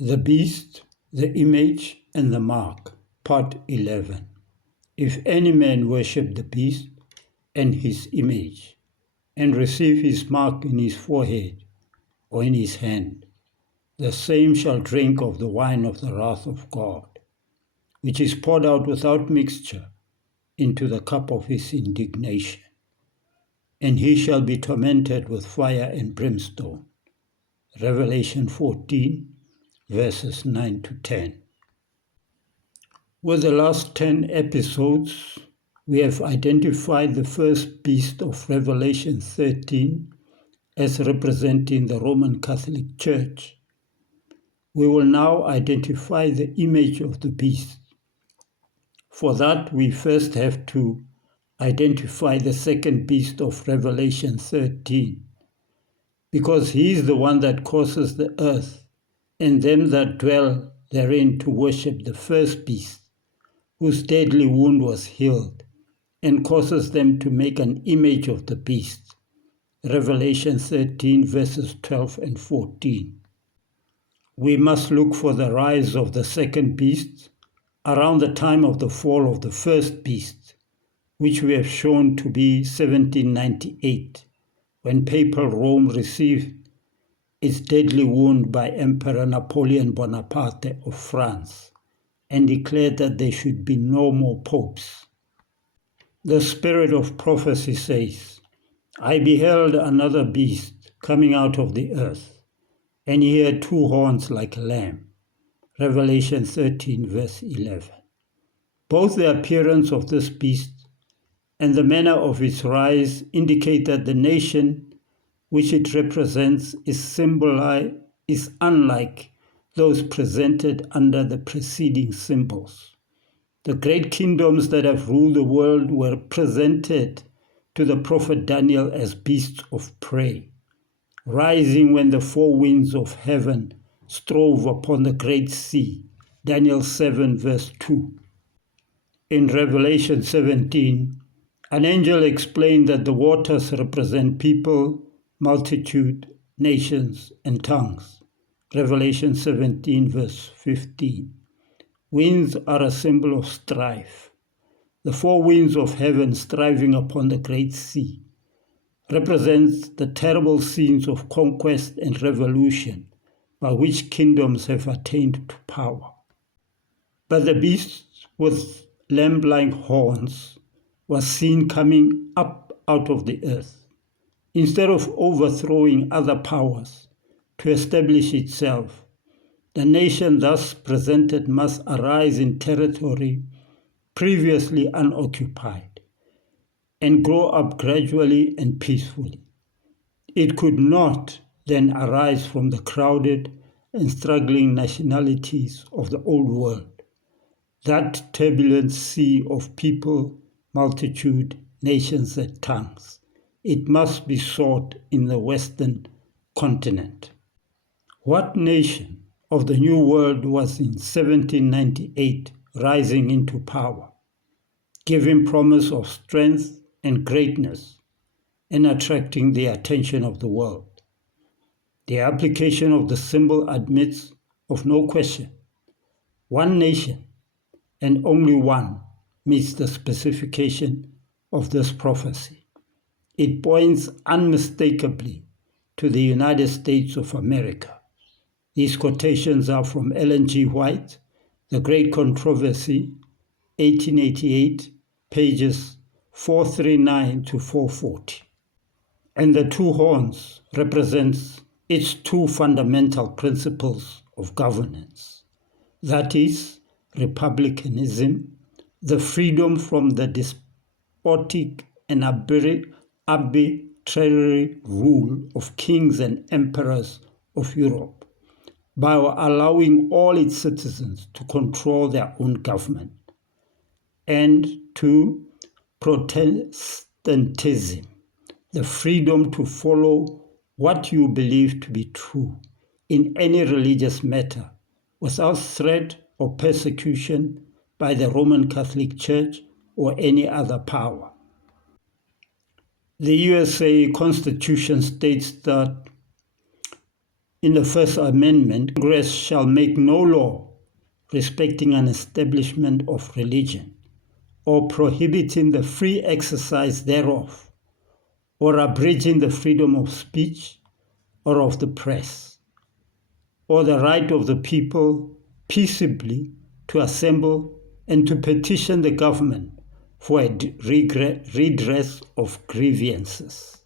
The Beast, the Image, and the Mark, Part 11. If any man worship the beast and his image, and receive his mark in his forehead or in his hand, the same shall drink of the wine of the wrath of God, which is poured out without mixture into the cup of his indignation. And he shall be tormented with fire and brimstone. Revelation 14, verses 9 to 10. With the last 10 episodes, we have identified the first beast of Revelation 13 as representing the Roman Catholic Church. We will now identify the image of the beast. For that, we first have to identify the second beast of Revelation 13, because he is the one that causes the earth and them that dwell therein to worship the first beast, whose deadly wound was healed, and causes them to make an image of the beast. Revelation 13, verses 12 and 14. We must look for the rise of the second beast around the time of the fall of the first beast, which we have shown to be 1798, when Papal Rome received its deadly wound by Emperor Napoleon Bonaparte of France, and declared that there should be no more popes. The spirit of prophecy says, I beheld another beast coming out of the earth, and he had two horns like a lamb. Revelation 13, verse 11. Both the appearance of this beast and the manner of its rise indicate that the nation which it represents is unlike those presented under the preceding symbols. The great kingdoms that have ruled the world were presented to the prophet Daniel as beasts of prey, rising when the four winds of heaven strove upon the great sea. Daniel 7, verse 2. In Revelation 17, an angel explained that the waters represent people, multitude, nations, and tongues. Revelation 17, verse 15. Winds are a symbol of strife. The four winds of heaven striving upon the great sea represents the terrible scenes of conquest and revolution by which kingdoms have attained to power. But the beast with lamb-like horns was seen coming up out of the earth. Instead of overthrowing other powers to establish itself, the nation thus presented must arise in territory previously unoccupied and grow up gradually and peacefully. It could not then arise from the crowded and struggling nationalities of the old world, that turbulent sea of people, multitude, nations, and tongues. It must be sought in the Western continent. What nation of the New World was in 1798 rising into power, giving promise of strength and greatness, and attracting the attention of the world? The application of the symbol admits of no question. One nation, and only one, meets the specification of this prophecy. It points unmistakably to the United States of America. These quotations are from Ellen G. White, The Great Controversy, 1888, pages 439 to 440. And the two horns represents its two fundamental principles of governance. That is, republicanism, the freedom from the despotic and arbitrary rule of kings and emperors of Europe, by allowing all its citizens to control their own government, and to Protestantism, the freedom to follow what you believe to be true in any religious matter without threat or persecution by the Roman Catholic Church or any other power. The USA Constitution states that In the First Amendment, Congress shall make no law respecting an establishment of religion, or prohibiting the free exercise thereof, or abridging the freedom of speech or of the press, or the right of the people peaceably to assemble and to petition the government for a redress of grievances.